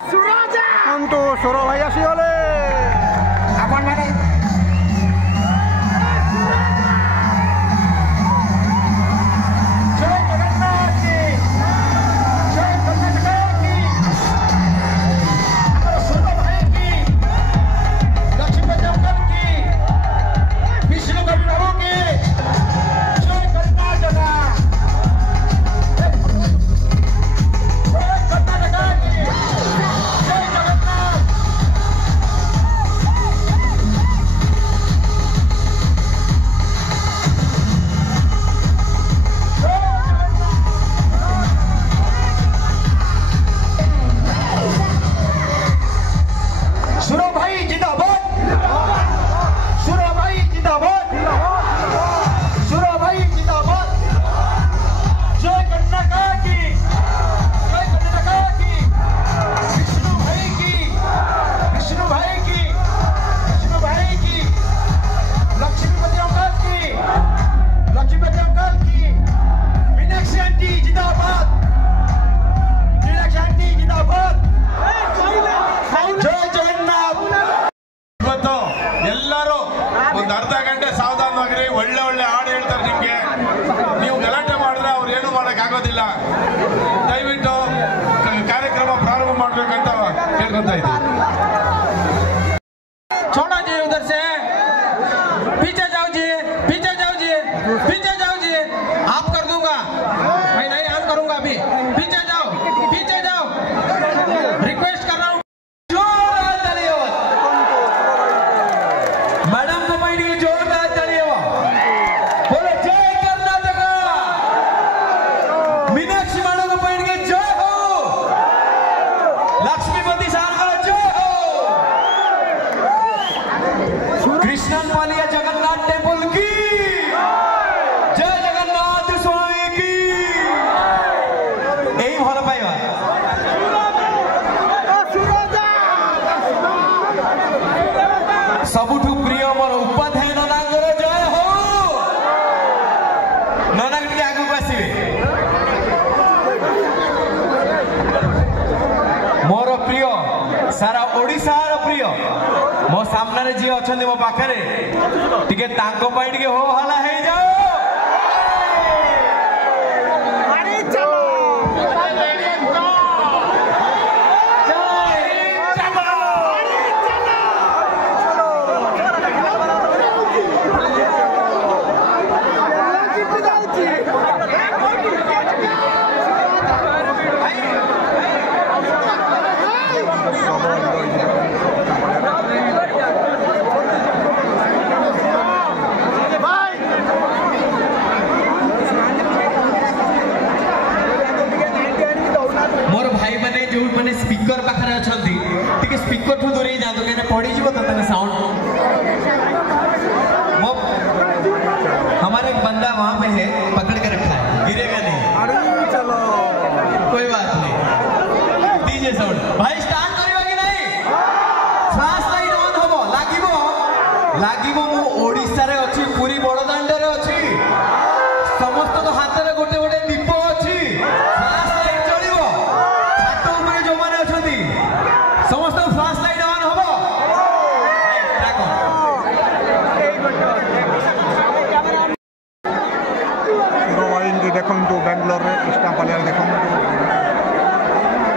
ଦେଖନ୍ତୁ ସୁର ଭାଇ ଆସିଗଲେ। ଆପଣମାନେ ದಯವಿಟ್ಟು ಕಾರ್ಯಕ್ರಮ ಪ್ರಾರಂಭ ಮಾಡಬೇಕಂತ ಕೇಳ್ಕೊಂತ ಇದ್ದೀನಿ। छोड़ो जी उधर से, पीछे जाओ जी, पीछे जाओ जी, पीछे जाओ जी। आप कर दूंगा, मैं नहीं ऑन करूंगा अभी। पीछे जाओ, पीछे जाओ, रिक्वेस्ट कर रहा हूँ। मैडम को बैठ के जोरदार तालियां बोलो जय कर्नाटक। मीनाक्षी मैडम को बैठ के जय हो। लक्ष्मीपति साहब का जय हो। कृष्णन पालिया जगन्नाथ टेम्पल की जय, जगन्नाथ स्वामी की। यही भल पाइबा सबुठु प्रिय मोर उपाध्याय ननांगर जय हो। ननांग टिके आगु आसबे। मोर प्रिय सारा ओडिशार प्रिय मो सामने जी अच्छा मो पाखे टिके तांको पाई टिके हो हला हे जाओ। मोर भाई माने जो माने स्पीकर पाखरे अछंती टिके स्पीकर ठु दूर जातो के पड़ी जीवो त तने साउंड। वो हमारे एक बंदा वहां पे है, पकड़ के रखा है, गिरेगा नहीं। अरे चलो कोई बात नहीं। डीजे साउंड भाई स्टार्ट करबा कि नहीं? फ्लाश लाइट ऑन होबो लागिबो लागिबो। मु ओडिसा रे अछि, पूरी बड़दांड रे अछि। समस्त तो हाथ रे गोटे गोटे दीप अछि। फ्लाश लाइट चलिबो। छात ऊपर जो माने अछंती समस्त फ्लाश लाइट ऑन होबो। देखो ସୁର ଭାଇଙ୍କୁ ଦେଖନ୍ତୁ ବାଙ୍ଗାଲୋରରେ କୃଷ୍ଣା ପାଲିଆ ଦେଖନ୍ତୁ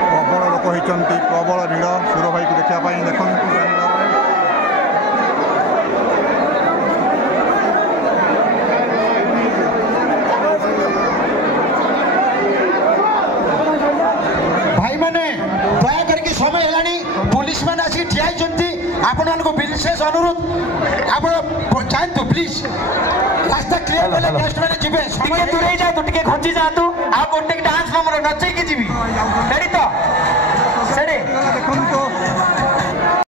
ପ୍ରବଳ ଲୋକ ହେଇଛନ୍ତି, ପ୍ରବଳ ଭିଡ଼ ସୁର ଭାଇକୁ ଦେଖିବା ପାଇଁ। ଦେଖନ୍ତୁ ବାଙ୍ଗାଲୋରରେ भाई माने दया करके समय हेलानी पुलिस मैंने आसी ठिया होइछंती। आपण मानको विशेष अनुरोध आपण जातु प्लीज रास्ता क्लियर कले गेस्ट मैंने जिबे। समय दूरे जा तो टिके घंची जातु आ गोटे डांस नंबर नचै के जिबी रेडी तो।